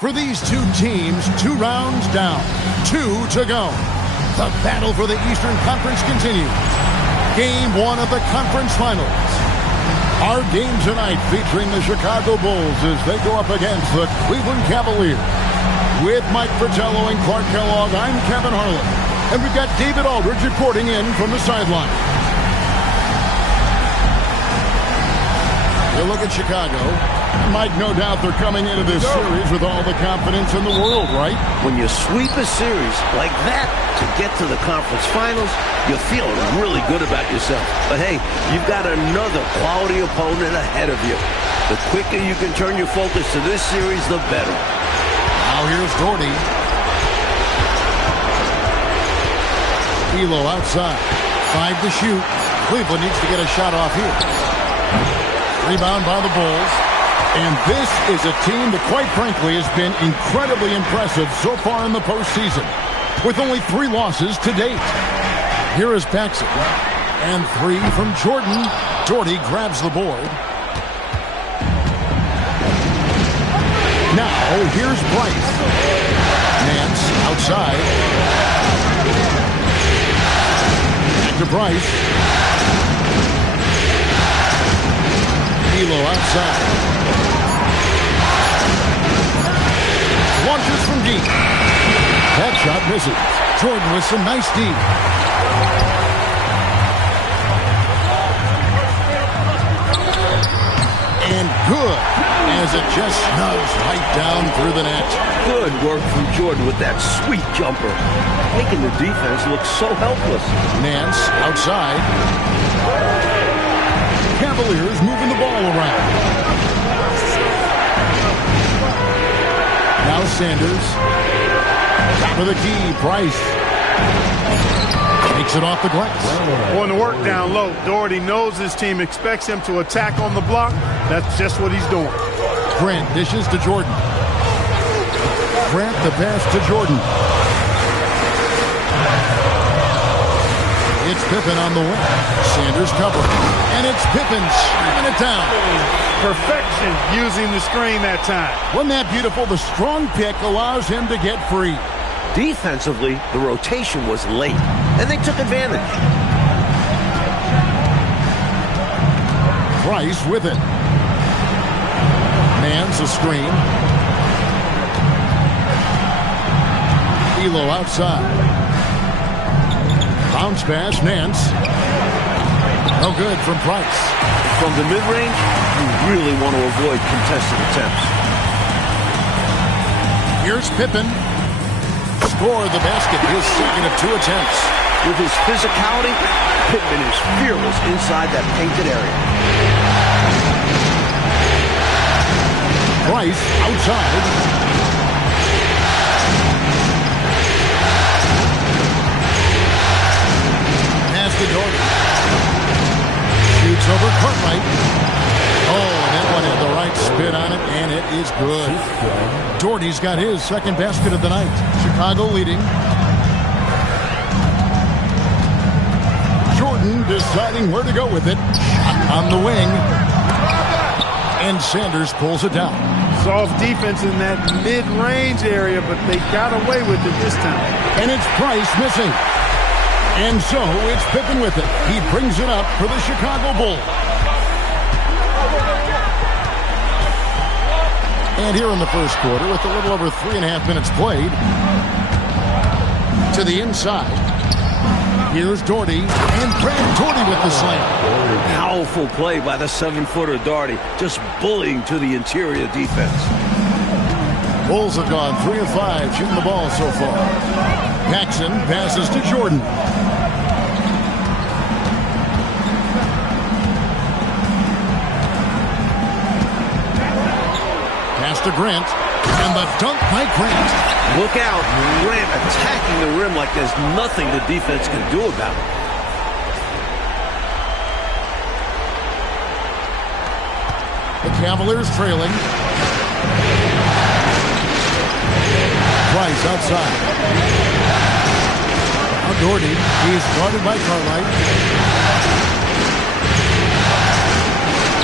For these two teams, 2 rounds down, 2 to go. The battle for the Eastern Conference continues. Game 1 of the conference finals. Our game tonight featuring the Chicago Bulls as they go up against the Cleveland Cavaliers. With Mike Fratello and Clark Kellogg, I'm Kevin Harlan. And we've got David Aldridge reporting in from the sideline. You look at Chicago. Mike, no doubt they're coming into this series with all the confidence in the world, right? When you sweep a series like that to get to the conference finals, you feel really good about yourself. But hey, you've got another quality opponent ahead of you. The quicker you can turn your focus to this series, the better. Now here's Doherty. Elo outside. 5 to shoot. Cleveland needs to get a shot off here. Rebound by the Bulls. And this is a team that, quite frankly, has been incredibly impressive so far in the postseason, with only 3 losses to date. Here is Paxson. And 3 from Jordan. Doherty grabs the board. Now, here's Bryce. Nance outside. Back to Bryce. Elo outside. Launches from deep. That shot misses. Jordan with some nice D. And good, as it just snugs right down through the net. Good work from Jordan with that sweet jumper. Making the defense look so helpless. Nance outside. Cavaliers moving the ball around. Now Sanders. Top of the key, Price. Takes it off the glass. On the work down low, Doherty knows his team expects him to attack on the block. That's just what he's doing. Grant dishes to Jordan. Grant the pass to Jordan. It's Pippen on the wing. Sanders covering. And it's Pippen shooting it down. Perfection using the screen that time. Wasn't that beautiful? The strong pick allows him to get free. Defensively, the rotation was late, and they took advantage. Price with it. Nance a screen. Elo outside. Bounce pass, Nance. No good from Price. From the mid-range, you really want to avoid contested attempts. Here's Pippen. Score the basket, his second of 2 attempts. With his physicality, Pippen is fearless inside that painted area. Price outside. Pass to Doherty. Shoots over Cartwright. Oh, and that one had the right spin on it, and it is good. Doherty's got his second basket of the night. Chicago leading. Jordan deciding where to go with it. On the wing. And Sanders pulls it down. Soft defense in that mid-range area, but they got away with it this time. And it's Price missing. And so it's Pippen with it. He brings it up for the Chicago Bulls. And here in the first quarter, with a little over 3.5 minutes played, to the inside. Here's Doherty, and Grant Doherty with the slam. Powerful play by the 7-footer Doherty, just bullying to the interior defense. Bulls have gone 3 of 5 shooting the ball so far. Paxson passes to Jordan. Pass to Grant, and the dunk by Grant. Look out, Grant attacking the rim like there's nothing the defense can do about it. The Cavaliers trailing. Price outside. Now Doherty, he's guarded by Cartwright.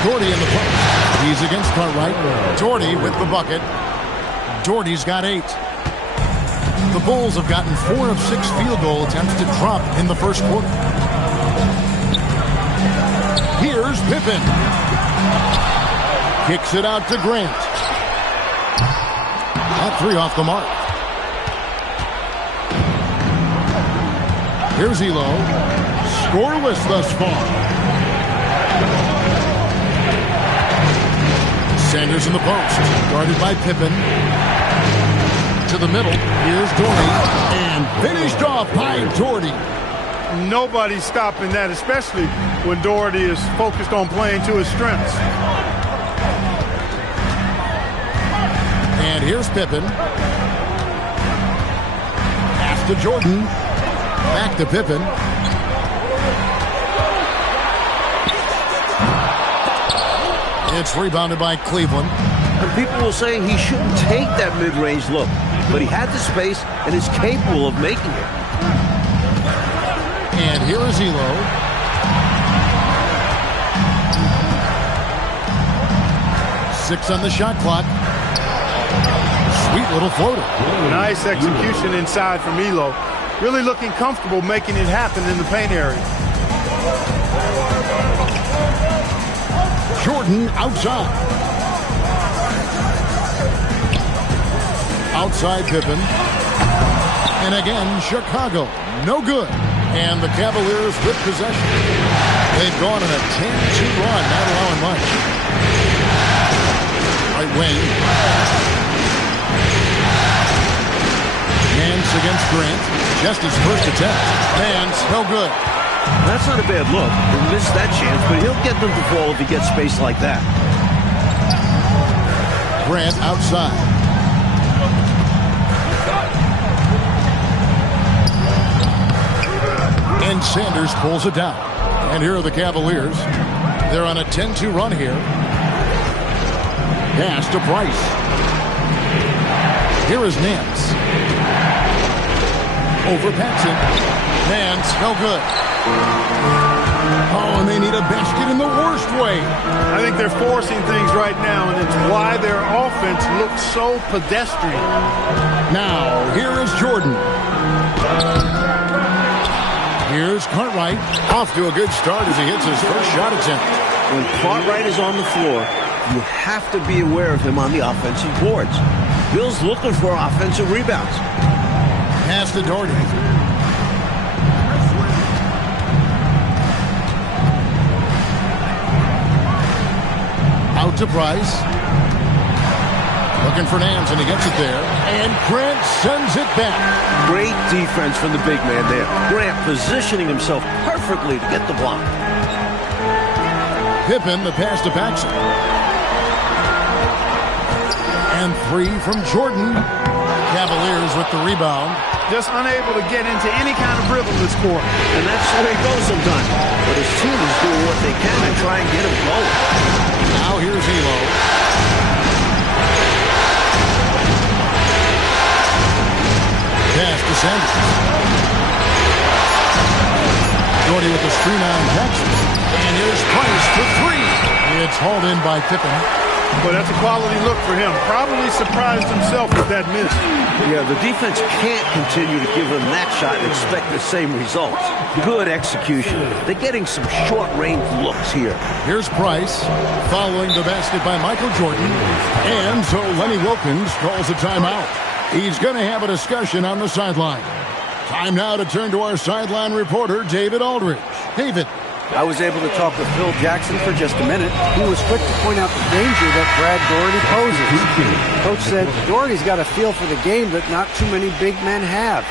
Doherty in the post. He's against Cartwright. Doherty with the bucket. Doherty's got 8. The Bulls have gotten 4 of 6 field goal attempts to drop in the first quarter. Here's Pippen. Kicks it out to Grant. That 3 off the mark. Here's Elo. Scoreless thus far. Sanders in the post. Guarded by Pippen. To the middle. Here's Doherty. And finished off by Doherty. Nobody's stopping that, especially when Doherty is focused on playing to his strengths. And here's Pippen. Pass to Jordan. Back to Pippen. It's rebounded by Cleveland. And people will say he shouldn't take that mid-range look, but he had the space and is capable of making it. And here is Elo. Six on the shot clock. Sweet little floater. Nice execution inside from Elo. Really looking comfortable making it happen in the paint area. Jordan outside. Outside Pippen. And again, Chicago. No good. And the Cavaliers with possession. They've gone on a 10-2 run, not allowing much. Right wing. Nance against Grant. Just his first attempt. Nance, no good. That's not a bad look. He'll miss that chance, but he'll get them to fall if he gets space like that. Grant outside. And Sanders pulls it down. And here are the Cavaliers. They're on a 10-2 run here. Pass to Price. Here is Nance. Over Paxson. Nance, no good. Oh, and they need a basket in the worst way. I think they're forcing things right now, and it's why their offense looks so pedestrian. Now, here is Jordan. Here's Cartwright. Off to a good start as he hits his first shot attempt. When Cartwright is on the floor, you have to be aware of him on the offensive boards. Bill's looking for offensive rebounds. Pass to Doherty. Out to Price. Looking for Nance, and he gets it there. And Grant sends it back. Great defense from the big man there. Grant positioning himself perfectly to get the block. Pippen, the pass to Paxson. And 3 from Jordan. Cavaliers with the rebound. Just unable to get into any kind of rhythm this quarter. And that's the way it goes sometimes. But his team is doing what they can to try and get him going. Now here's Elo. Pass to Sanders. Doherty with the screen on Jackson. And here's Price for 3. It's hauled in by Pippen. But that's a quality look for him. Probably surprised himself with that miss. Yeah, the defense can't continue to give him that shot and expect the same results. Good execution. They're getting some short-range looks here. Here's Price following the basket by Michael Jordan. And so Lenny Wilkins calls a timeout. He's going to have a discussion on the sideline. Time now to turn to our sideline reporter, David Aldridge. David. I was able to talk with Phil Jackson for just a minute. He was quick to point out the danger that Brad Doherty poses. Coach said Doherty's got a feel for the game that not too many big men have.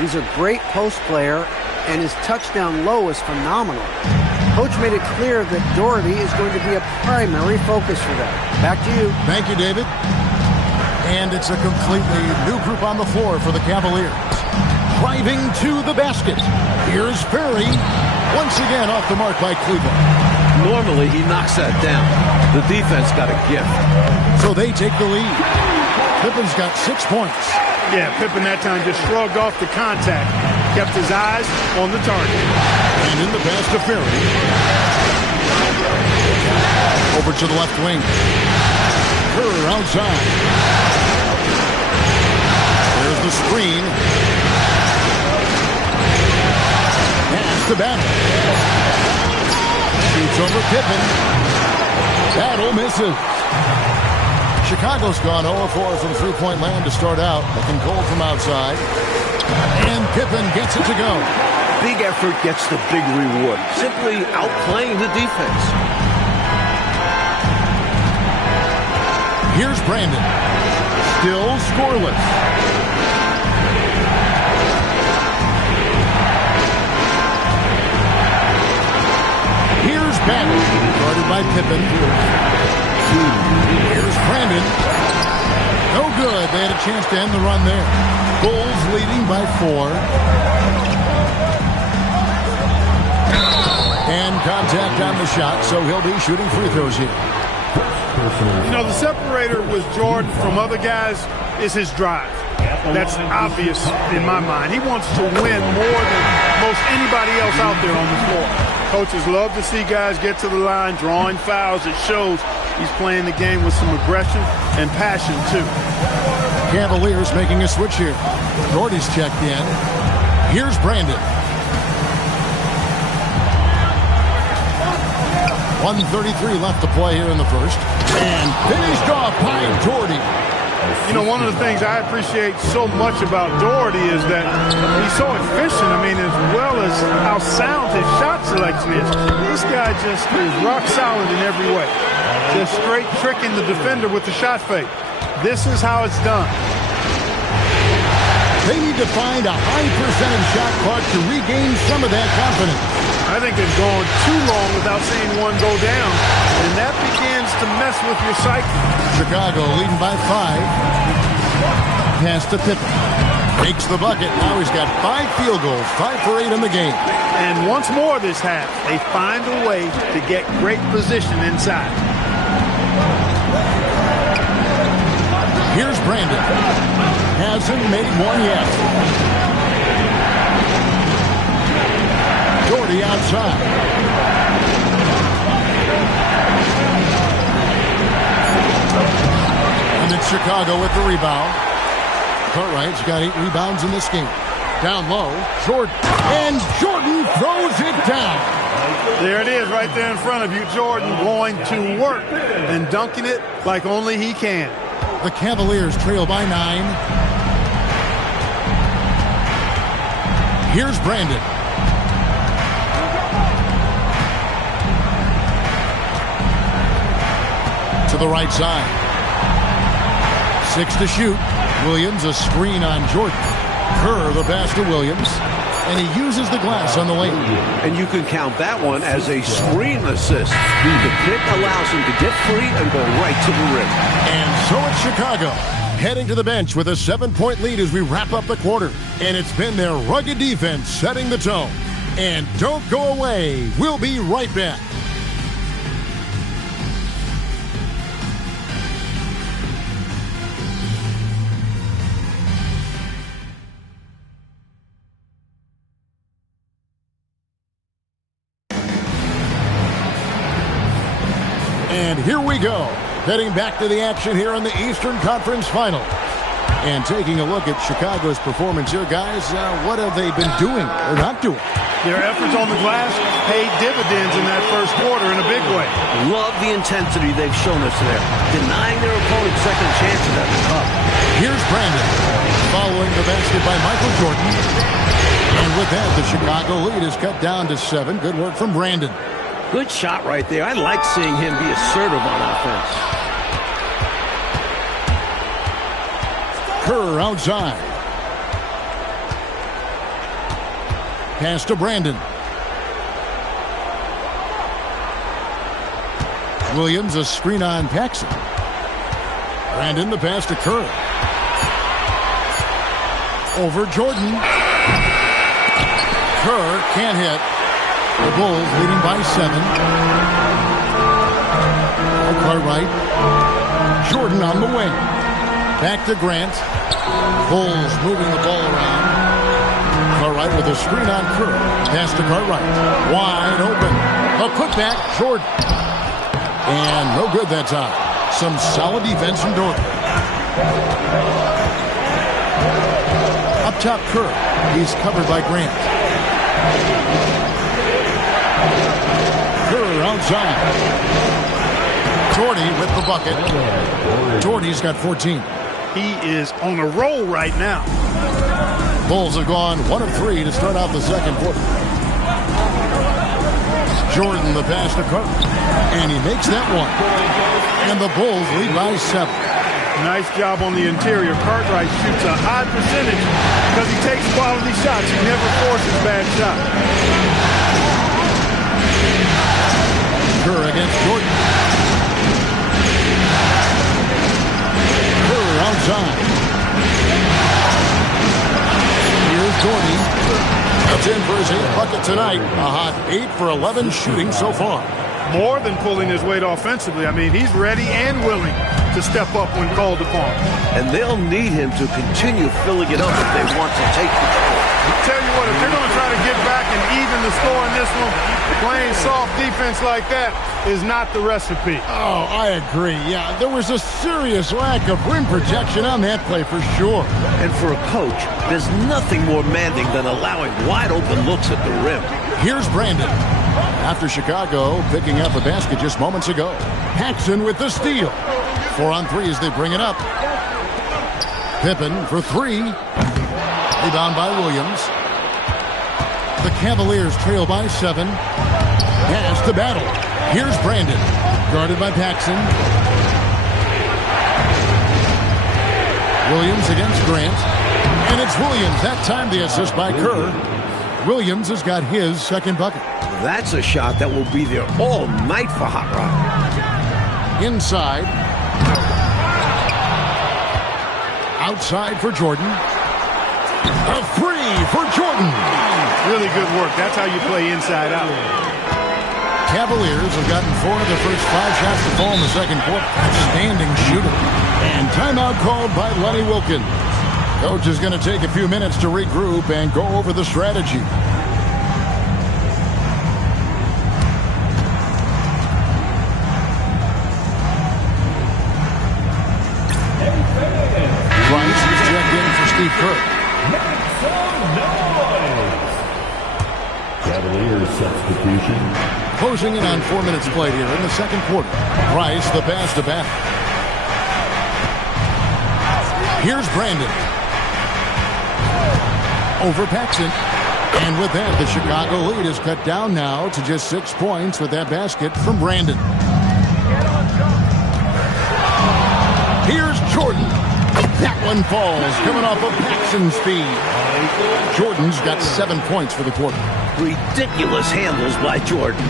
He's a great post player, and his touchdown low is phenomenal. Coach made it clear that Doherty is going to be a primary focus for them. Back to you. Thank you, David. And it's a completely new group on the floor for the Cavaliers. Driving to the basket. Here's Ferry. Once again off the mark by Cleveland. Normally he knocks that down. The defense got a gift. So they take the lead. Pippen's got 6 points. Yeah, Pippen that time just shrugged off the contact. Kept his eyes on the target. And in the pass to Ferry. Over to the left wing. Kerr outside. a screen. Pass to Battle. Shoots over Pippen. Battle misses. Chicago's gone 0-4 from three-point land to start out. Looking cold from outside. And Pippen gets it to go. Big effort gets the big reward. Simply outplaying the defense. Here's Brandon. Still scoreless. Here's Battle. Guarded by Pippen. Here's Brandon. No good. They had a chance to end the run there. Bulls leading by 4. And contact on the shot, so he'll be shooting free throws here. You know, the separator with Jordan from other guys is his drive. That's obvious in my mind. He wants to win more than most anybody else out there on the floor. Coaches love to see guys get to the line, drawing fouls. It shows he's playing the game with some aggression and passion, too. Cavaliers making a switch here. Gordy's checked in. Here's Brandon. 1:33 left to play here in the first. And finished off by Doherty. You know, one of the things I appreciate so much about Doherty is that he's so efficient. I mean, as well as how sound his shot selection is. This guy just is rock solid in every way. Just straight tricking the defender with the shot fake. This is how it's done. They need to find a high percentage shot clock to regain some of that confidence. I think they've gone too long without seeing one go down, and that begins to mess with your psyche. Chicago leading by 5. Pass to Pippen. Makes the bucket. Now he's got 5 field goals, 5 for 8 in the game. And once more this half, they find a way to get great position inside. Here's Brandon. Hasn't made one yet. Doherty outside. And it's Chicago with the rebound. Cartwright's got 8 rebounds in this game. Down low, Jordan. And Jordan throws it down. There it is right there in front of you. Jordan going to work and dunking it like only he can. The Cavaliers trail by 9. Here's Brandon. To the right side. 6 to shoot. Williams a screen on Jordan. Kerr the pass to Williams. And he uses the glass on the lane. And you can count that one as a screen assist. The pick allows him to get free and go right to the rim. And so it's Chicago heading to the bench with a 7-point lead as we wrap up the quarter. And it's been their rugged defense setting the tone. And don't go away. We'll be right back. And here we go, heading back to the action here in the Eastern Conference Final. And taking a look at Chicago's performance here, guys, what have they been doing or not doing? Their efforts on the glass paid dividends in that first quarter in a big way. Love the intensity they've shown us there, denying their opponent second chances at the cup. Here's Brandon, following the basket by Michael Jordan. And with that, the Chicago lead is cut down to 7. Good work from Brandon. Good shot right there. I like seeing him be assertive on offense. Kerr outside. Pass to Brandon. Williams a screen on Paxson. Brandon the pass to Kerr. Over Jordan. Kerr can't hit. The Bulls leading by 7. Cartwright. Jordan on the wing. Back to Grant. Bulls moving the ball around. Cartwright with a screen on Kerr. Pass to Cartwright. Wide open. A putback. Jordan. And no good that time. Some solid defense from Doherty. Up top, Kerr. He's covered by Grant. Kerr outside. Jordy with the bucket. Jordy's got 14. He is on a roll right now. Bulls have gone 1 of 3 to start out the second quarter. Jordan the pass to Kerr. And he makes that one. And the Bulls lead by 7. Nice job on the interior. Cartwright shoots a high percentage because he takes quality shots. He never forces bad shots. Kerr against Jordan. Kerr outside. Here's Jordy. That's in for his 8th bucket tonight. A hot 8 for 11 shooting so far. More than pulling his weight offensively. I mean, he's ready and willing to step up when called upon. And they'll need him to continue filling it up if they want to take control. I'll tell you what, if they're going to try to get back and even the score in this one, playing soft defense like that is not the recipe. Oh, I agree. Yeah, there was a serious lack of rim protection on that play for sure. And for a coach, there's nothing more demanding than allowing wide open looks at the rim. Here's Brandon. After Chicago picking up a basket just moments ago. Paxson with the steal. 4 on 3 as they bring it up. Pippen for 3. Rebound by Williams. The Cavaliers trail by 7. Pass to Battle. Here's Brandon. Guarded by Paxson. Williams against Grant. And it's Williams. That time the assist by Kerr. Williams has got his second bucket. That's a shot that will be there all night for Hot Rod. Inside. Outside for Jordan. A 3 for Jordan. Really good work. That's how you play inside out. Cavaliers have gotten 4 of their first 5 shots to fall in the second quarter. Outstanding shooting. And timeout called by Lenny Wilkins. Coach is going to take a few minutes to regroup and go over the strategy. Rice is checked in for Steve Kerr. Cavaliers substitution. Closing in on 4 minutes played here in the second quarter. Rice the pass to Battle. Here's Brandon. Over Paxson. And with that, the Chicago lead is cut down now to just 6 points with that basket from Brandon. Here's Jordan. That one falls, coming off of Paxson's speed. Jordan's got 7 points for the quarter. Ridiculous handles by Jordan.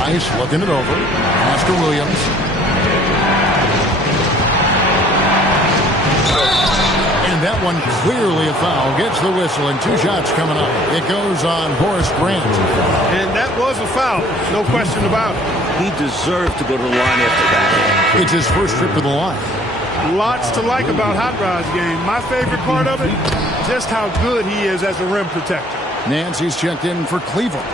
Rice looking it over. Pass to Williams. And that one clearly a foul. Gets the whistle and 2 shots coming up. It goes on Horace Grant. And that was a foul. No question about it. He deserved to go to the line after that. It's his first trip to the line. Lots to like about Hot Rod's game. My favorite part of it, just how good he is as a rim protector. Nancy's checked in for Cleveland.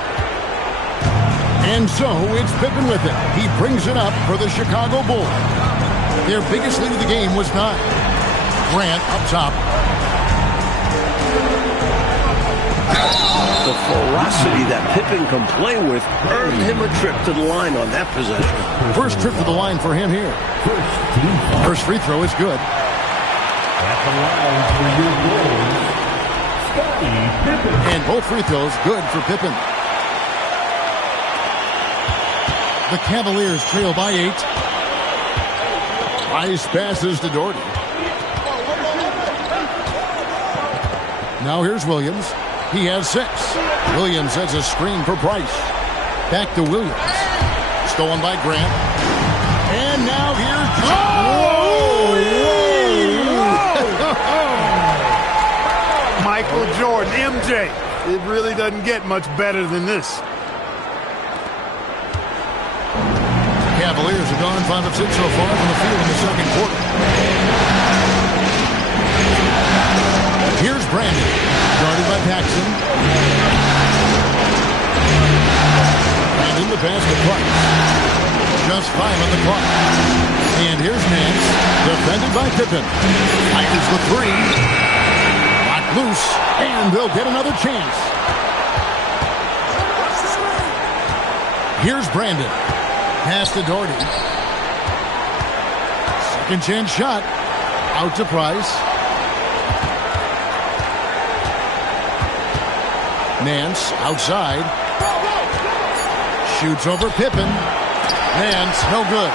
And so it's Pippen with it. He brings it up for the Chicago Bulls. Their biggest lead of the game was 9. Grant up top. The ferocity that Pippen can play with earned him a trip to the line on that possession. First trip to the line for him here. First free throw is good. At the line for your Bulls, Scottie Pippen. And both free throws good for Pippen. The Cavaliers trail by 8. Rice passes to Doherty. Now here's Williams. He has 6. Williams sets a screen for Price. Back to Williams. Stolen by Grant. And now here's... Michael Jordan, MJ. It really doesn't get much better than this. Cavaliers have gone 5 of 6 so far from the field in the second quarter. Here's Brandon, guarded by Paxson. And in the pass to Price. Just 5 on the clock. And here's Nance. Defended by Pippen. Fires the three. Locked loose. And they'll get another chance. Here's Brandon. Pass to Doherty. Second chance shot. Out to Price. Nance outside. Shoots over Pippen. Nance, no good.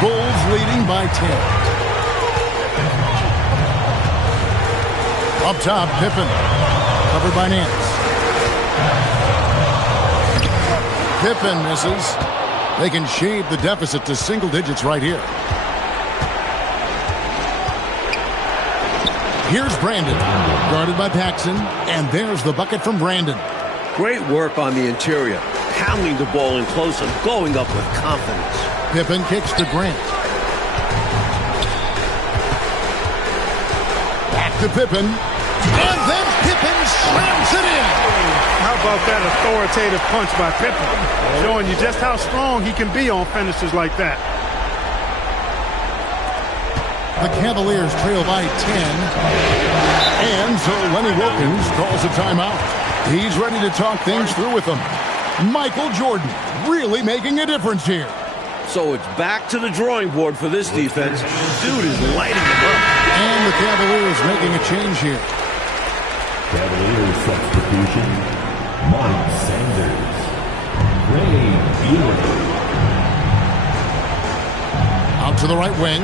Bulls leading by 10. Up top, Pippen. Covered by Nance. Pippen misses. They can shave the deficit to single digits right here. Here's Brandon. Guarded by Paxson. And there's the bucket from Brandon. Great work on the interior. Pounding the ball in close and going up with confidence. Pippen kicks to Grant. Back to Pippen. And then Pippen slams it in. How about that authoritative punch by Pippen? Showing you just how strong he can be on finishes like that. The Cavaliers trail by 10. And so Lenny Wilkins calls a timeout. He's ready to talk things through with them. Michael Jordan really making a difference here. So it's back to the drawing board for this defense. Dude is lighting them up. And the Cavaliers making a change here. Cavaliers substitution, Mike Sanders. Ray Beeler. Out to the right wing.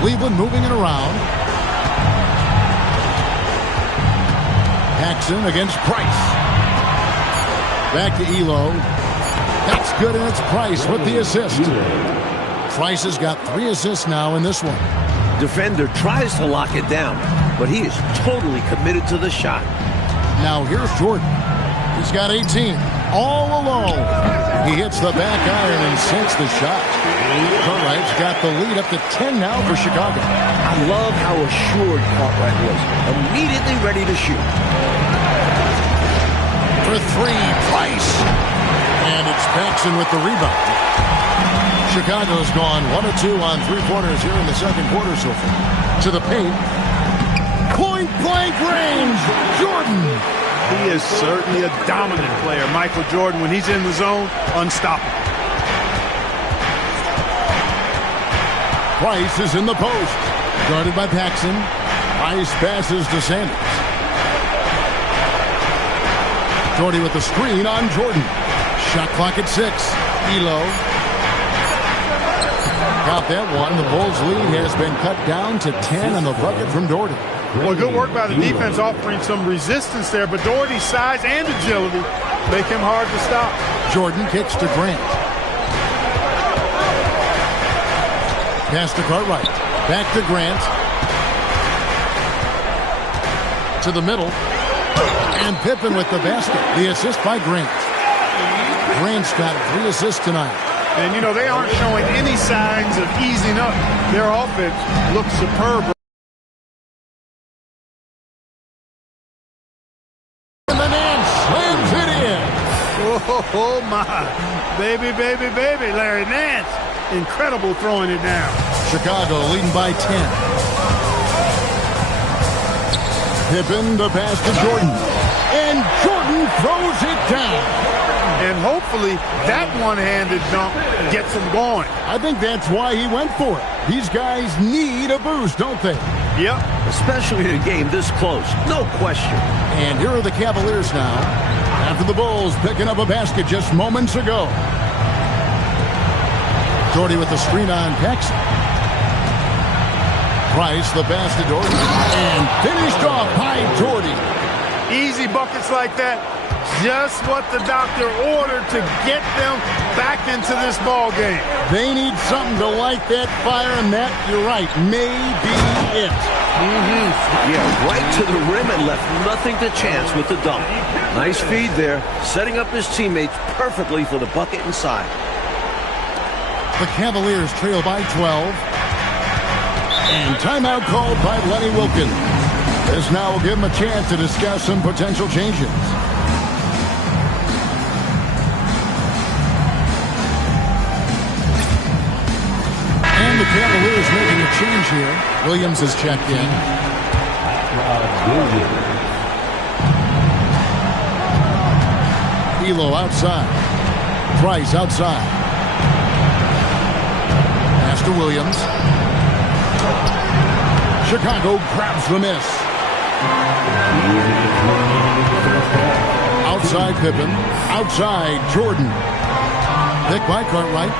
Cleveland moving it around. Paxson against Price. Back to Elo. That's good, and it's Price with the assist. Price has got 3 assists now in this one. Defender tries to lock it down, but he is totally committed to the shot. Now here's Jordan. He's got 18. All alone. He hits the back iron and sinks the shot. Cartwright's got the lead up to 10 now for Chicago. I love how assured Cartwright was. Immediately ready to shoot. For 3, Price. And it's Paxson with the rebound. Chicago's gone 1 of 2 on 3-pointers here in the second quarter so far. To the paint. Point-blank range. Jordan. He is certainly a dominant player. Michael Jordan, when he's in the zone, unstoppable. Price is in the post. Guarded by Paxson. Price passes to Sanders. Doherty with the screen on Jordan. Shot clock at 6. Elo. Got that one. The Bulls' lead has been cut down to 10 on the bucket from Doherty. Well, good work by the defense offering some resistance there, but Doherty's size and agility make him hard to stop. Jordan kicks to Grant. Pass to Cartwright. Back to Grant. To the middle. And Pippen with the basket. The assist by Grant. Grant's got 3 assists tonight. And, you know, they aren't showing any signs of easing up. Their offense looks superb. And the man slams it in. Oh, my. Baby, baby, baby, Larry Nance. Incredible throwing it down. Chicago leading by 10. Pippen, the pass to Jordan. And Jordan throws it down. And hopefully that one-handed dunk gets him going. I think that's why he went for it. These guys need a boost, don't they? Yep. Especially in a game this close. No question. And here are the Cavaliers now. After the Bulls picking up a basket just moments ago. Doherty with the screen on Paxson. Price, the pass to Doherty. And finished off by Doherty. Easy buckets like that. Just what the doctor ordered to get them back into this ball game. They need something to light that fire, and that, you're right, may be it. Yeah, right to the rim and left nothing to chance with the dunk. Nice feed there, setting up his teammates perfectly for the bucket inside. The Cavaliers trail by 12. And timeout called by Lenny Wilkins. This now will give him a chance to discuss some potential changes. change here. Williams is checked in. Elo outside. Price outside. Pass to Williams. Chicago grabs the miss. Outside Pippen. Outside Jordan. Pick by Cartwright.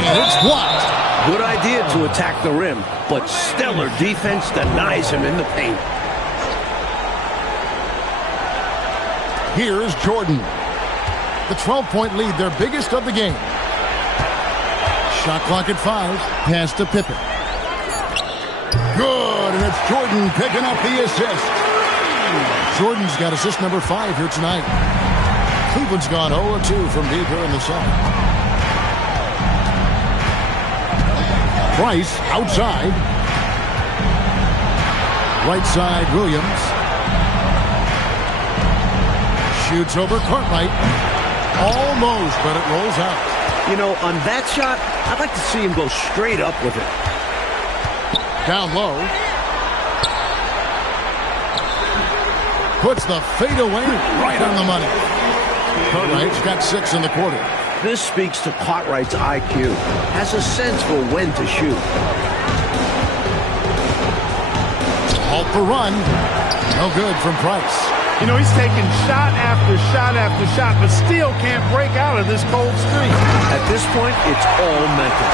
And it's blocked. Good idea to attack the rim, but stellar defense denies him in the paint. Here's Jordan. The 12-point lead, their biggest of the game. Shot clock at 5. Pass to Pippen. Good, and it's Jordan picking up the assist. Jordan's got assist number 5 here tonight. Cleveland's gone 0-2 from deep here in the second. Price outside. Right side, Williams. Shoots over Cartwright. Almost, but it rolls out. You know, on that shot, I'd like to see him go straight up with it. Down low. Puts the fadeaway right on the money. Cartwright's got 6 in the quarter. This speaks to Cartwright's IQ. Has a sense for when to shoot. Halt for run. No good from Price. You know, he's taking shot after shot after shot, but still can't break out of this cold streak. At this point, it's all mental.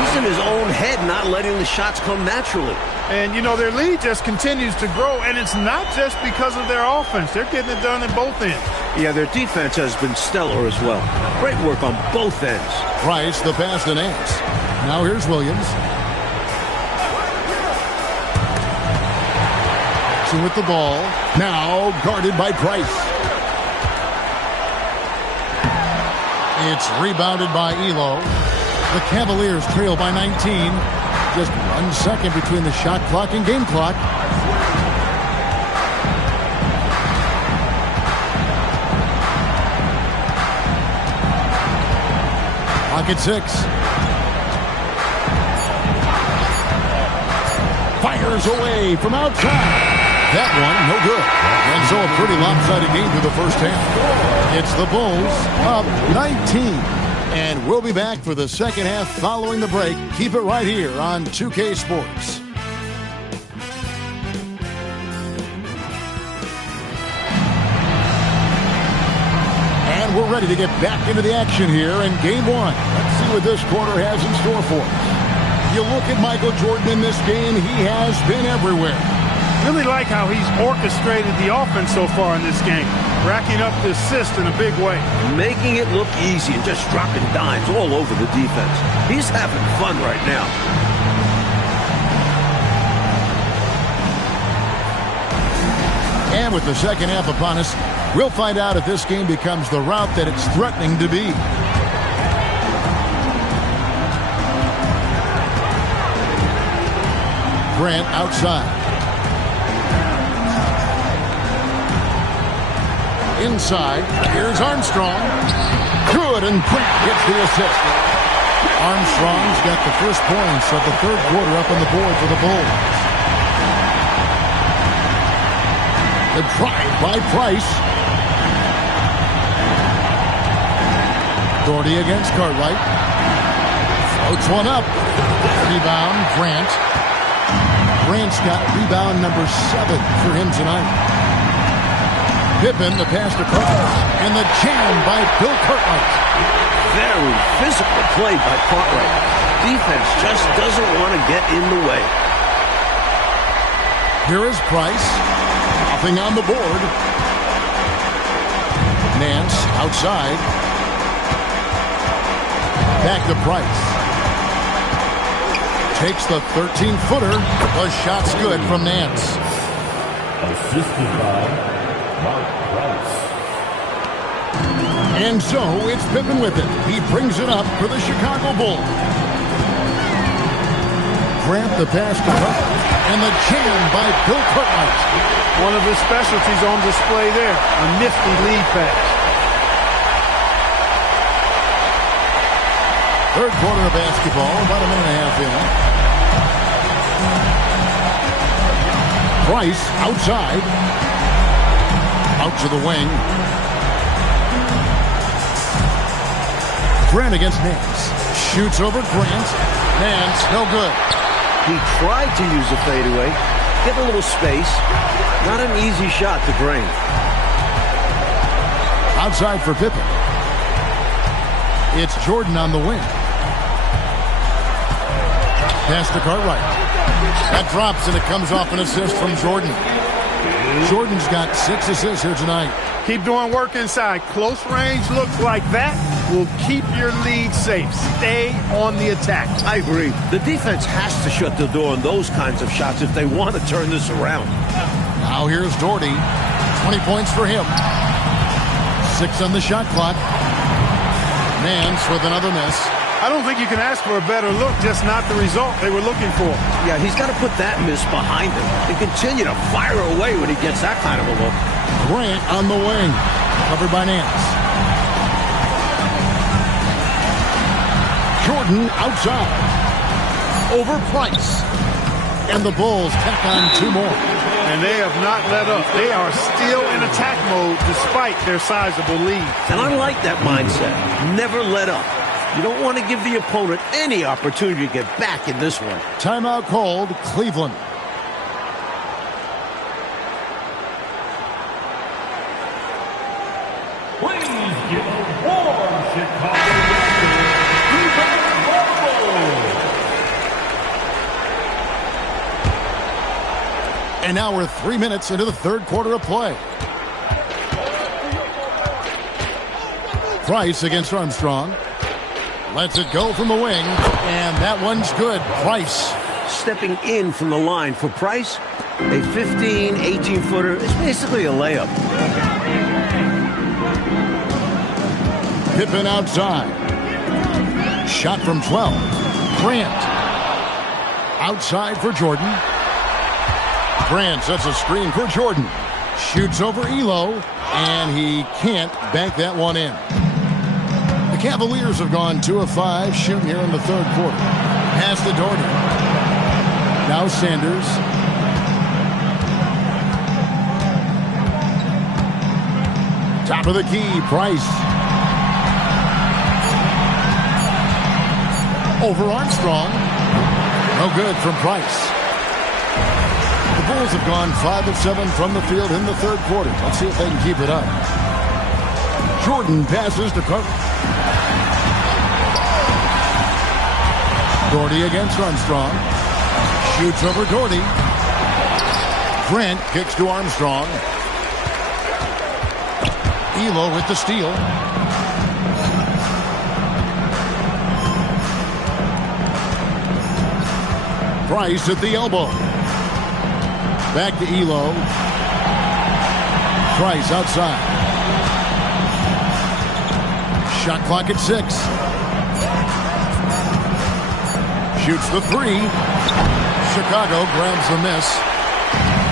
He's in his own head, not letting the shots come naturally. And, you know, their lead just continues to grow, and it's not just because of their offense. They're getting it done at both ends. Yeah, their defense has been stellar as well. Great work on both ends. Price, the pass to Nance. Now here's Williams. With the ball. Now guarded by Price. It's rebounded by Elo. The Cavaliers trail by 19. Just 1 second between the shot clock and game clock. Pocket 6. Fires away from outside. That one, no good. And so a pretty lopsided game through the first half. It's the Bulls up 19. And we'll be back for the second half following the break. Keep it right here on 2K Sports. And we're ready to get back into the action here in Game 1. Let's see what this quarter has in store for us. You look at Michael Jordan in this game, he has been everywhere. Really like how he's orchestrated the offense so far in this game, racking up the assist in a big way. Making it look easy and just dropping dimes all over the defense. He's having fun right now. And with the second half upon us, we'll find out if this game becomes the route that it's threatening to be. Grant outside. Inside, here's Armstrong. Good, and Grant gets the assist. Armstrong's got the first points of the third quarter up on the board for the Bulls. The drive by Price. Doherty against Cartwright. Floats one up. Rebound, Grant. Grant's got rebound number 7 for him tonight. Pippen, the pass to Cartwright, and the jam by Bill Cartwright. Very physical play by Cartwright. Defense just doesn't want to get in the way. Here is Price. Nothing on the board. Nance outside. Back to Price. Takes the 13-footer. The shot's good from Nance. Assisted by Mark Price. And so it's Pippen with it. He brings it up for the Chicago Bulls. Grant the pass to Cartwright. And the jam by Bill Cartwright. One of his specialties on display there. A nifty lead pass. Third quarter of basketball, about a minute and a half in. Price outside. Out to the wing. Grant against Nance. Shoots over Grant. Nance, no good. He tried to use a fadeaway. Get a little space. Not an easy shot to drain. Outside for Pippen. It's Jordan on the wing. Pass to Cartwright. That drops, and it comes off an assist from Jordan. Jordan's got 6 assists here tonight. Keep doing work inside. Close range looks like that will keep your lead safe. Stay on the attack. I agree. The defense has to shut the door on those kinds of shots if they want to turn this around. Now here's Doherty. 20 points for him. 6 on the shot clock. Nance with another miss. I don't think you can ask for a better look, just not the result they were looking for. Yeah, he's got to put that miss behind him and continue to fire away when he gets that kind of a look. Grant on the wing. Covered by Nance. Jordan outside. Over Price. And the Bulls tack on 2 more. And they have not let up. They are still in attack mode despite their sizable lead. And I like that mindset. Never let up. You don't want to give the opponent any opportunity to get back in this one. Timeout called, Cleveland. Please give a warm Chicago welcome. And now we're 3 minutes into the third quarter of play. Price against Armstrong. Lets it go from the wing, and that one's good. Price. Stepping in from the line for Price, a 15, 18-footer is basically a layup. Pippen outside. Shot from 12. Grant. Outside for Jordan. Grant sets a screen for Jordan. Shoots over Elo, and he can't bank that one in. The Cavaliers have gone 2 of 5 shooting here in the third quarter. Pass to Doherty. Now Sanders. Top of the key, Price. Over Armstrong. No good from Price. The Bulls have gone 5 of 7 from the field in the third quarter. Let's see if they can keep it up. Jordan passes to Carter. Doherty against Armstrong. Shoots over Doherty. Grant kicks to Armstrong. Elo with the steal. Price at the elbow. Back to Elo. Price outside. Shot clock at 6. Shoots the 3. Chicago grabs the miss.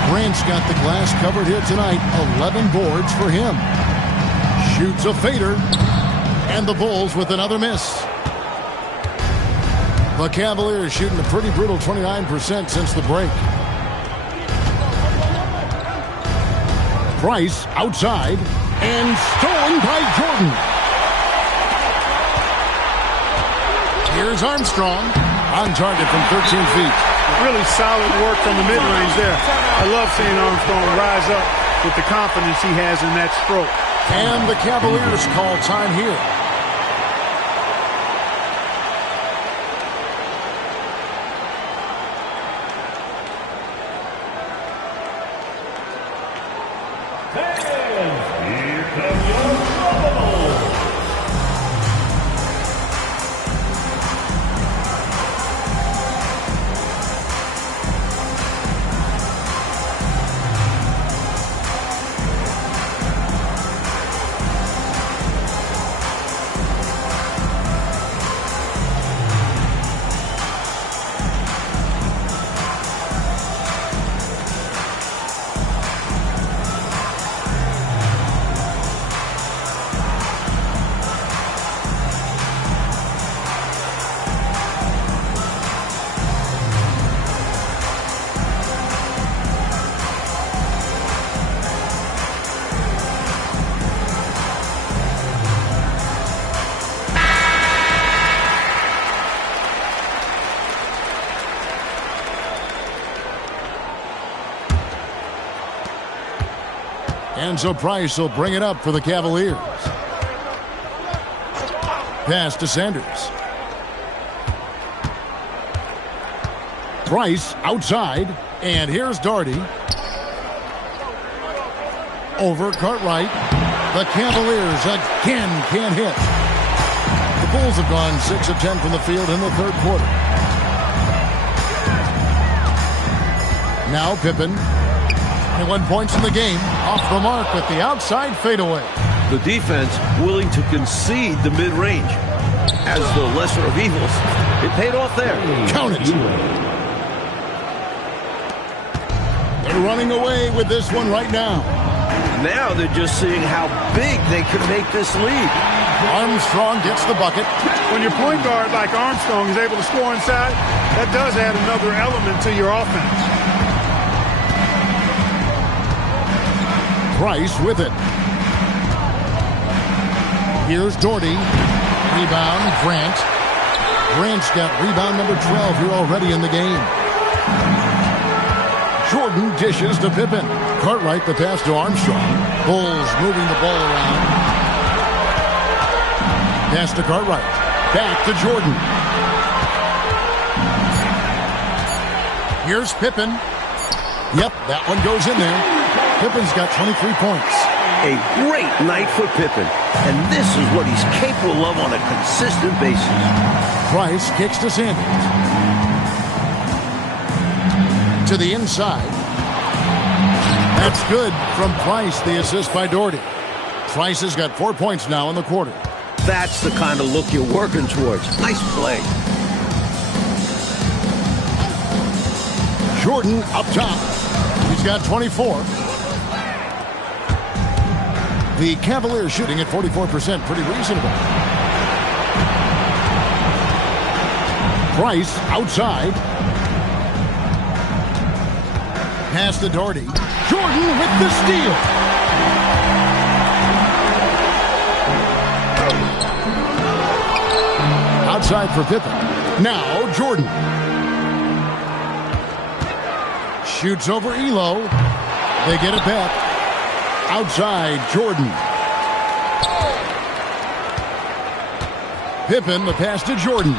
Grant's got the glass covered here tonight. 11 boards for him. Shoots a fader. And the Bulls with another miss. The Cavaliers shooting a pretty brutal 29% since the break. Price outside. And stolen by Jordan. Here's Armstrong. On target from 13 feet. Really solid work from the mid-range there. I love seeing Armstrong rise up with the confidence he has in that stroke. And the Cavaliers call time here. Here comes your trouble. And so Price will bring it up for the Cavaliers. Pass to Sanders. Price outside. And here's Doherty. Over Cartwright. The Cavaliers again can't hit. The Bulls have gone 6 of 10 from the field in the third quarter. Now Pippen. 21 points in the game. Off the mark with the outside fadeaway. The defense willing to concede the mid-range as the lesser of evils. It paid off there. Count it. They're running away with this one right now. Now they're just seeing how big they can make this lead. Armstrong gets the bucket. When your point guard like Armstrong is able to score inside, that does add another element to your offense. Price with it. Here's Doherty. Rebound, Grant. Grant's got rebound number 12 here already in the game. Jordan dishes to Pippen. Cartwright the pass to Armstrong. Bulls moving the ball around. Pass to Cartwright. Back to Jordan. Here's Pippen. Yep, that one goes in there. Pippen's got 23 points. A great night for Pippen. And this is what he's capable of on a consistent basis. Price kicks to Sanders. To the inside. That's good from Price, the assist by Doherty. Price has got 4 points now in the quarter. That's the kind of look you're working towards. Nice play. Jordan up top. He's got 24. The Cavaliers shooting at 44%. Pretty reasonable. Price outside. Pass to Doherty. Jordan with the steal. Outside for Pippen. Now Jordan. Shoots over Elo. They get it back. Outside Jordan. Pippen, the pass to Jordan.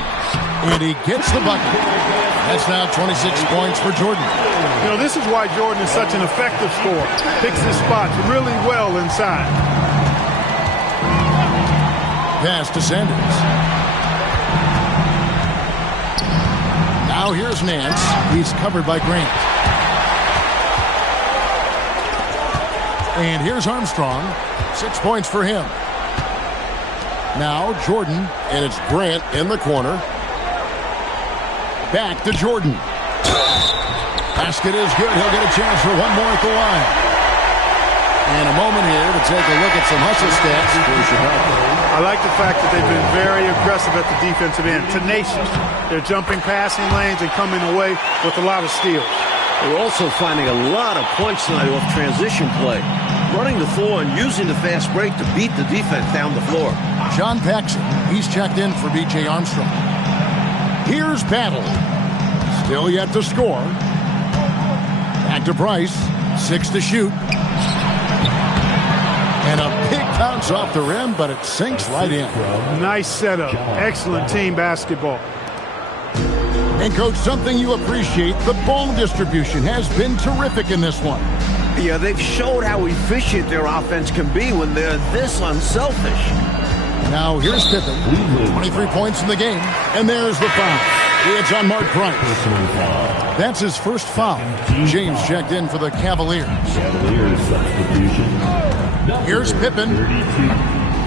And he gets the bucket. That's now 26 points for Jordan. You know, this is why Jordan is such an effective scorer. Picks his spots really well inside. Pass to Sanders. Now here's Nance. He's covered by Grant. And here's Armstrong. 6 points for him. Now Jordan, and it's Grant in the corner. Back to Jordan. Basket is good. He'll get a chance for one more at the line. And a moment here to take a look at some hustle stats for Chicago. I like the fact that they've been very aggressive at the defensive end. Tenacious. They're jumping passing lanes and coming away with a lot of steals. They're also finding a lot of points tonight off transition play. Running the floor and using the fast break to beat the defense down the floor. John Paxson, he's checked in for B.J. Armstrong. Here's Battle. Still yet to score. Back to Price. 6 to shoot. And a big bounce off the rim, but it sinks right in. Nice setup. Excellent team basketball. And, Coach, something you appreciate, the ball distribution has been terrific in this one. Yeah, they've showed how efficient their offense can be when they're this unselfish. Now here's Pippen. 23 points in the game. And there's the foul. It's on Mark Price. That's his first foul. James checked in for the Cavaliers. Here's Pippen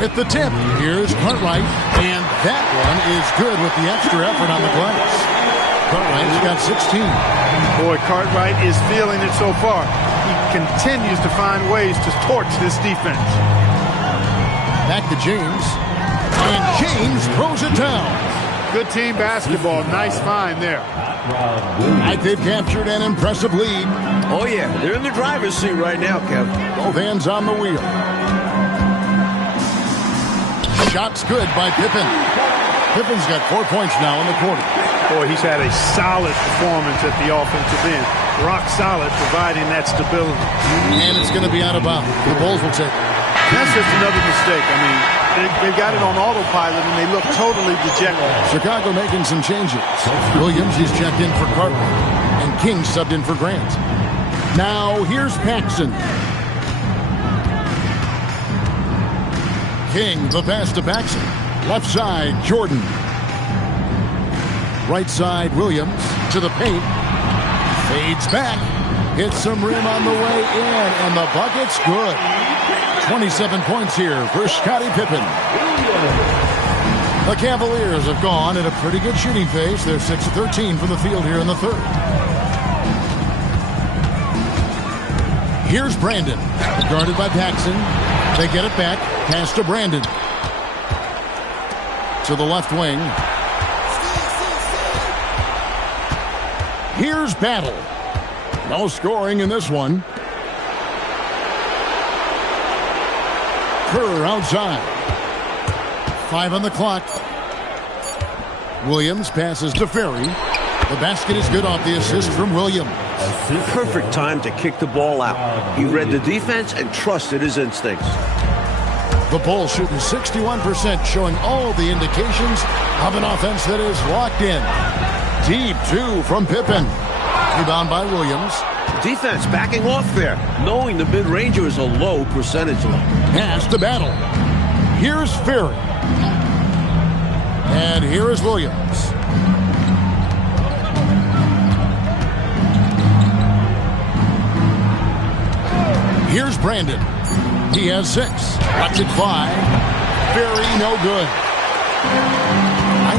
with the tip. Here's Cartwright. And that one is good with the extra effort on the glass. Cartwright's got 16. Boy, Cartwright is feeling it so far. He continues to find ways to torch this defense. Back to James. And James throws it down. Good team basketball. Nice find there. I think they've captured an impressive lead. Oh, yeah. They're in the driver's seat right now, Kev. Both hands on the wheel. Shot's good by Pippen. Pippen's got 4 points now in the quarter. Boy, he's had a solid performance at the offensive end. Rock solid, providing that stability. And it's going to be out of bounds. The Bulls will take it. That's just another mistake. I mean, they've got it on autopilot, and they look totally dejected. Chicago making some changes. Williams is checked in for Carter, and King subbed in for Grant. Now, here's Paxson. King, the pass to Paxson. Left side, Jordan. Right side, Williams to the paint. Fades back. Hits some rim on the way in, and the bucket's good. 27 points here for Scottie Pippen. The Cavaliers have gone at a pretty good shooting pace. They're 6 of 13 from the field here in the third. Here's Brandon, guarded by Paxson. They get it back. Pass to Brandon. To the left wing. Here's Battle. No scoring in this one. Kerr outside. 5 on the clock. Williams passes to Ferry. The basket is good off the assist from Williams. Perfect time to kick the ball out. He read the defense and trusted his instincts. The Bulls shooting 61%, showing all the indications of an offense that is locked in. Deep two from Pippen. Rebound by Williams. Defense backing off there, knowing the mid-ranger is a low percentage look. Pass to Battle. Here's Ferry. And here is Williams. Here's Brandon. He has 6. Watch it fly. Ferry, no good.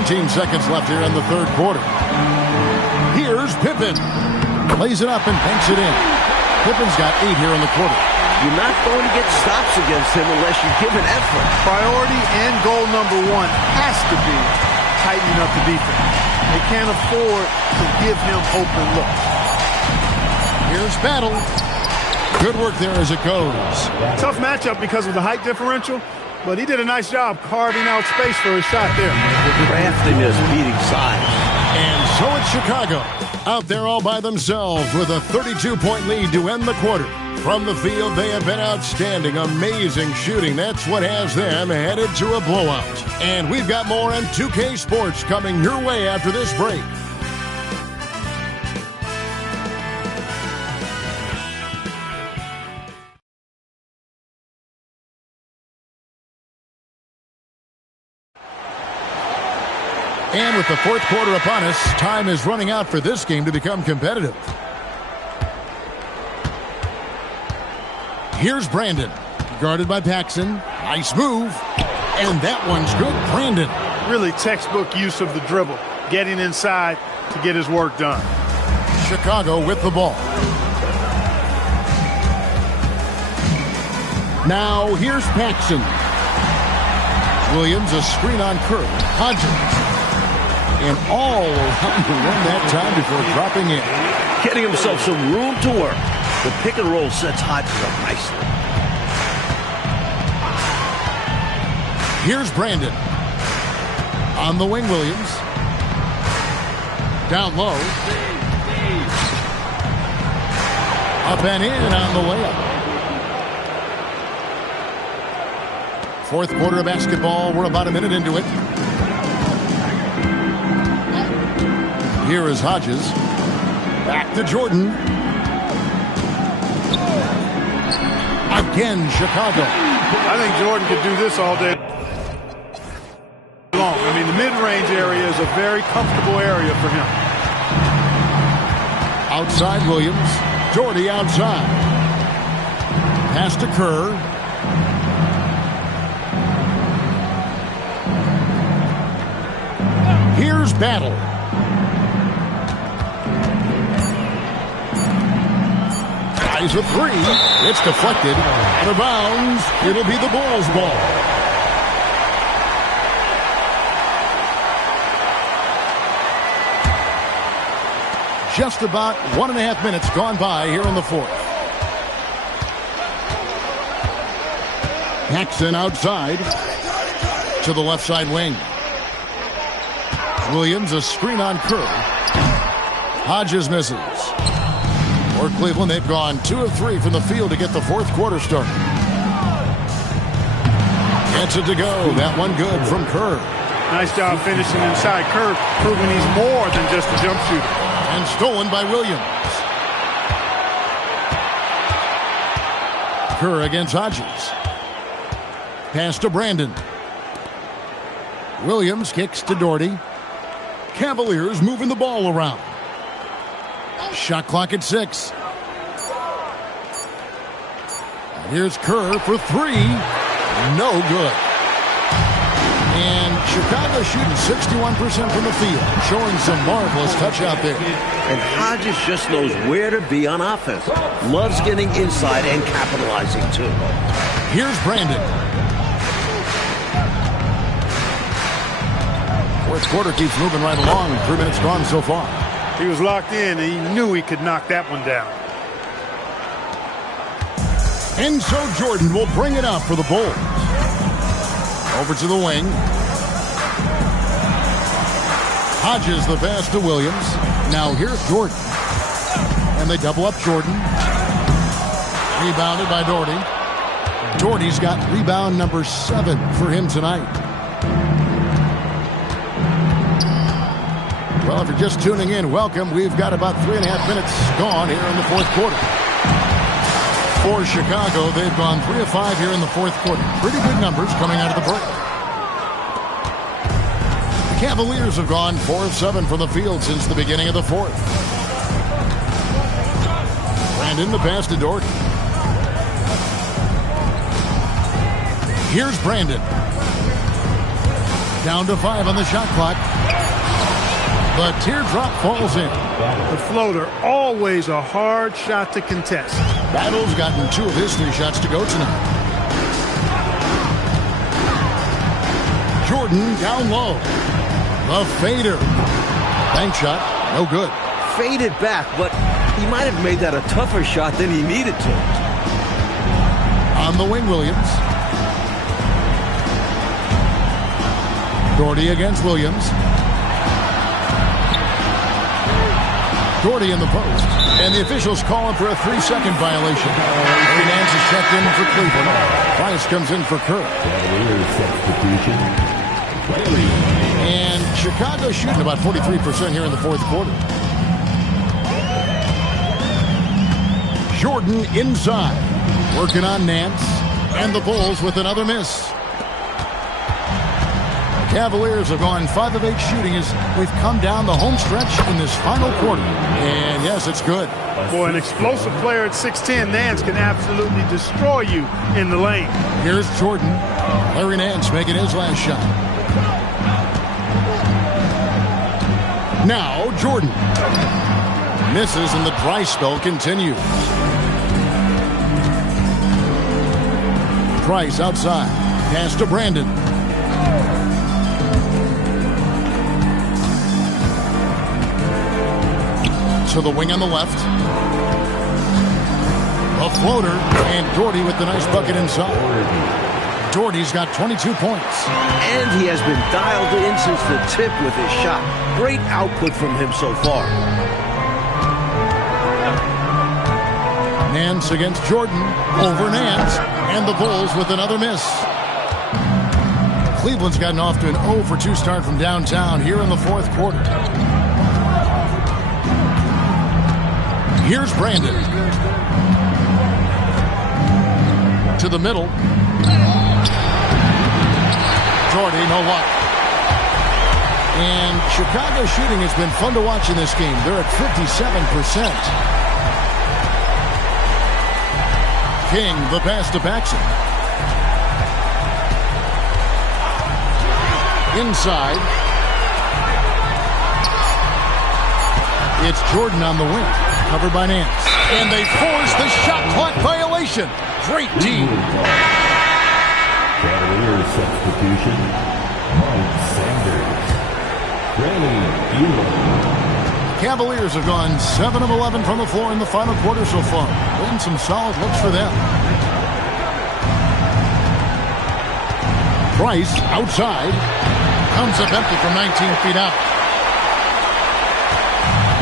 19 seconds left here in the third quarter. Here's Pippen. Lays it up and banks it in. Pippen's got 8 here in the quarter. You're not going to get stops against him unless you give an effort. Priority and goal number 1 has to be tightening up the defense. They can't afford to give him open looks. Here's Battle. Good work there as it goes. Tough matchup because of the height differential, but he did a nice job carving out space for his shot there. Craftiness beating size. And so it's Chicago out there all by themselves with a 32-point lead to end the quarter. From the field, they have been outstanding. Amazing shooting. That's what has them headed to a blowout. And we've got more on 2K Sports coming your way after this break. And with the fourth quarter upon us, time is running out for this game to become competitive. Here's Brandon, guarded by Paxson. Nice move. And that one's good. Brandon. Really textbook use of the dribble, getting inside to get his work done. Chicago with the ball. Now here's Paxson. Williams, a screen on Kerr. Hodges. And all around the rim that time before dropping in. Getting himself some room to work. The pick and roll sets Hodges up nicely. Here's Brandon. On the wing, Williams. Down low. Up and in on the layup. Fourth quarter of basketball. We're about a minute into it. Here is Hodges. Back to Jordan. Again, Chicago. I think Jordan could do this all day long. I mean, the mid-range area is a very comfortable area for him. Outside Williams. Doherty outside. Pass to Kerr. Here's Battle. Eyes with 3. It's deflected. Out of bounds. It'll be the Bulls' ball. Just about 1.5 minutes gone by here in the fourth. Paxson outside to the left side wing. Williams, a screen on Kerr. Hodges misses. For Cleveland, they've gone 2 of 3 from the field to get the fourth quarter started. Gets it to go. That one good from Kerr. Nice job finishing inside. Kerr proving he's more than just a jump shooter. And stolen by Williams. Kerr against Hodges. Pass to Brandon. Williams kicks to Doherty. Cavaliers moving the ball around. Shot clock at 6. And here's Kerr for 3. No good. And Chicago shooting 61% from the field, showing some marvelous touch out there. And Hodges just knows where to be on offense. Loves getting inside and capitalizing, too. Here's Brandon. Fourth quarter keeps moving right along. 3 minutes gone so far. He was locked in, and he knew he could knock that one down. And so Jordan will bring it out for the Bulls. Over to the wing. Hodges the pass to Williams. Now here's Jordan. And they double up Jordan. Rebounded by Doherty. Doherty's got rebound number 7 for him tonight. Well, if you're just tuning in, welcome. We've got about 3.5 minutes gone here in the fourth quarter. For Chicago, they've gone 3 of 5 here in the fourth quarter. Pretty good numbers coming out of the break. The Cavaliers have gone 4 of 7 from the field since the beginning of the fourth. Brandon the pass to Doherty. Here's Brandon. Down to 5 on the shot clock. The teardrop falls in. The floater, always a hard shot to contest. Battle's gotten 2 of his 3 shots to go tonight. Jordan down low. The fader. Bank shot, no good. Faded back, but he might have made that a tougher shot than he needed to. On the wing, Williams. Doherty against Williams. Doherty in the post. And the officials calling for a 3-second violation. Larry Nance is checked in for Cleveland. Price comes in for Kerr. And Chicago shooting about 43% here in the fourth quarter. Jordan inside. Working on Nance. And the Bulls with another miss. Cavaliers have gone 5 of 8 shooting as we've come down the home stretch in this final quarter. And yes, it's good. Boy, an explosive player at 6'10", Nance can absolutely destroy you in the lane. Here's Jordan. Larry Nance making his last shot. Now Jordan. Misses and the dry spell continues. Price outside. Pass to Brandon. To the wing on the left. A floater, and Doherty with the nice bucket inside. Doherty's got 22 points. And he has been dialed in since the tip with his shot. Great output from him so far. Nance against Jordan. Over Nance. And the Bulls with another miss. Cleveland's gotten off to an 0 for 2 start from downtown here in the fourth quarter. Here's Brandon. To the middle. Doherty, no luck. And Chicago shooting has been fun to watch in this game. They're at 57%. King, the pass to Paxson. Inside. It's Jordan on the wing. Covered by Nance. And they force the shot clock violation. Great team. Cavaliers substitution. Mike Sanders. Cavaliers have gone 7 of 11 from the floor in the final quarter so far. Been some solid looks for them. Price outside. Comes up empty from 19 feet out.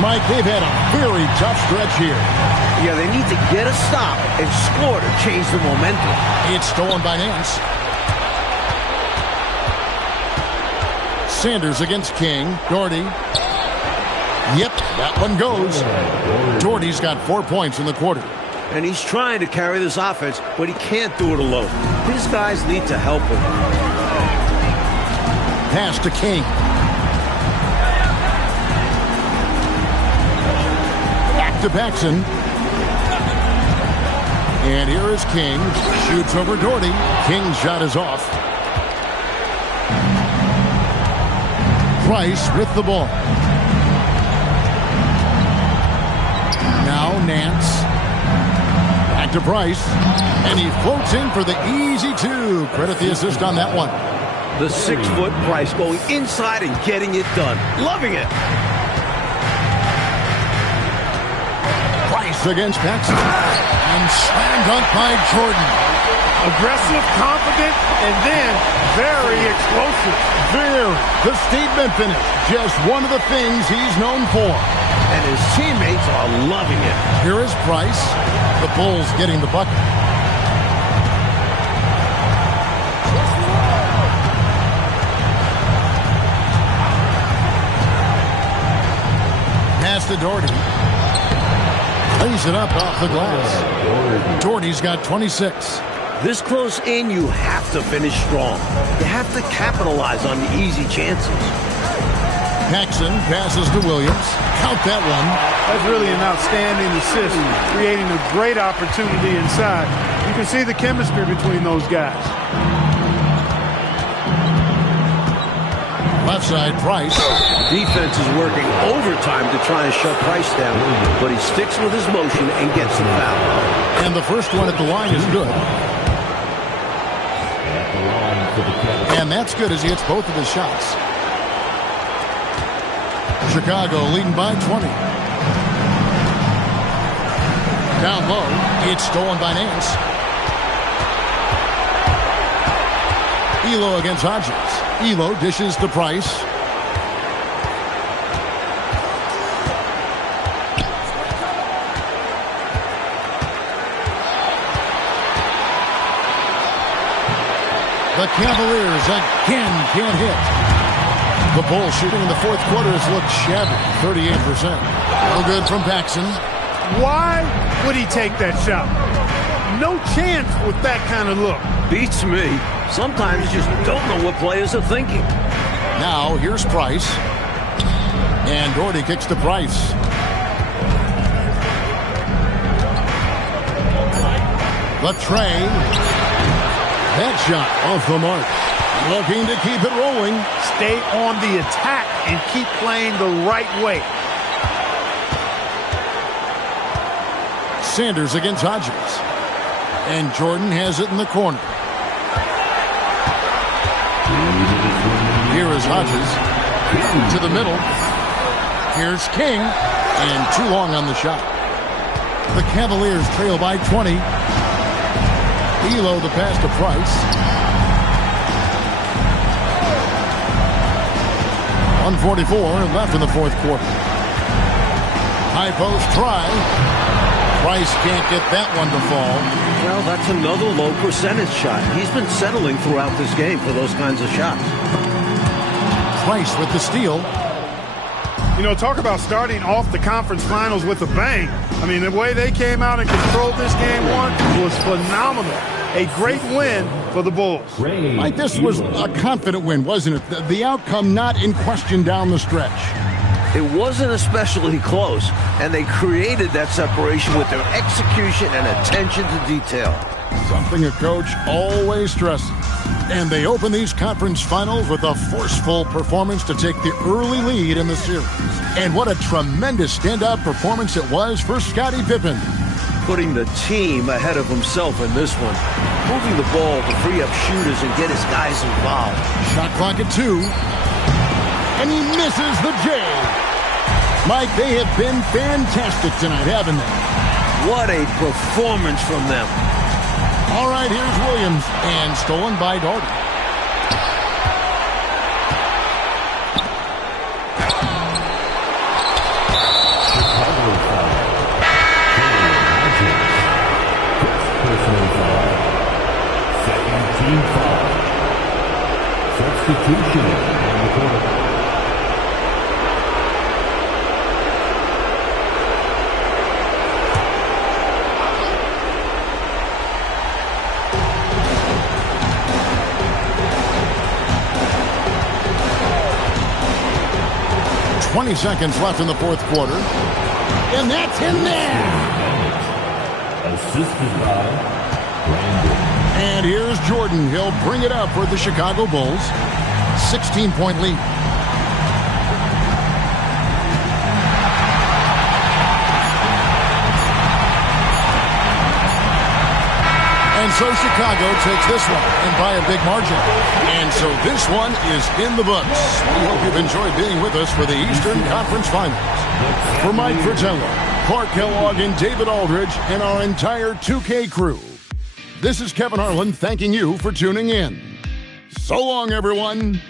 Mike, they've had a very tough stretch here. Yeah, they need to get a stop and score to change the momentum. It's stolen by Nance. Sanders against King. Doherty. Yep, that one goes. Doherty's got 4 points in the quarter. And he's trying to carry this offense, but he can't do it alone. His guys need to help him. Pass to King. Back to Paxson. And here is King. Shoots over Doherty. King's shot is off. Price with the ball. Now Nance. Back to Price. And he floats in for the easy two. Credit the assist on that one. The 6-foot Price going inside and getting it done. Loving it. Price against Paxson. And slam dunk by Jordan. Aggressive, confident, and then very explosive. Very. The statement finish. Just one of the things he's known for. And his teammates are loving it. Here is Price. The Bulls getting the bucket. Pass to Doherty. Lays it up off the glass. Doherty's got 26. This close in, you have to finish strong. You have to capitalize on the easy chances. Paxson passes to Williams. Count that one. That's really an outstanding assist, creating a great opportunity inside. You can see the chemistry between those guys. Left side, Price. Defense is working overtime to try and shut Price down, but he sticks with his motion and gets the foul. And the first one at the line is good. And that's good as he hits both of his shots. Chicago leading by 20. Down low. It's stolen by Nance. Elo against Hodges. Elo dishes to Price. The Cavaliers again can't hit. The Bulls shooting in the fourth quarter has looked shabby, 38%. No good from Paxson. Why would he take that shot? No chance with that kind of look. Beats me. Sometimes you just don't know what players are thinking. Now here's Price. And Doherty kicks to Price. Latrey. That shot off the mark. Looking to keep it rolling. Stay on the attack and keep playing the right way. Sanders against Hodges. And Jordan has it in the corner. Here is Hodges. To the middle. Here's King. And too long on the shot. The Cavaliers trail by 20. Elo the pass to Price. 1:44 left in the fourth quarter. High post try. Price can't get that one to fall. Well, that's another low percentage shot. He's been settling throughout this game for those kinds of shots. Price with the steal. You know, talk about starting off the conference finals with a bang. I mean, the way they came out and controlled this game one was phenomenal. A great win for the Bulls. Mike, this was a confident win, wasn't it? The outcome not in question down the stretch. It wasn't especially close, and they created that separation with their execution and attention to detail. Something a coach always stresses. And they open these conference finals with a forceful performance to take the early lead in the series. And what a tremendous standout performance it was for Scottie Pippen. Putting the team ahead of himself in this one. Moving the ball to free up shooters and get his guys involved. Shot clock at 2. And he misses the J. Mike, they have been fantastic tonight, haven't they? What a performance from them. All right, here's Williams. And stolen by Doherty. Team foul. Substitution on the court. 20 seconds left in the fourth quarter. And that's in there. Assisted by Brandon. And here's Jordan. He'll bring it up for the Chicago Bulls. 16-point lead. And so Chicago takes this one, and by a big margin. And so this one is in the books. We hope you've enjoyed being with us for the Eastern Conference Finals. For Mike Fratello, Clark Kellogg, and David Aldridge, and our entire 2K crew, this is Kevin Harlan thanking you for tuning in. So long, everyone.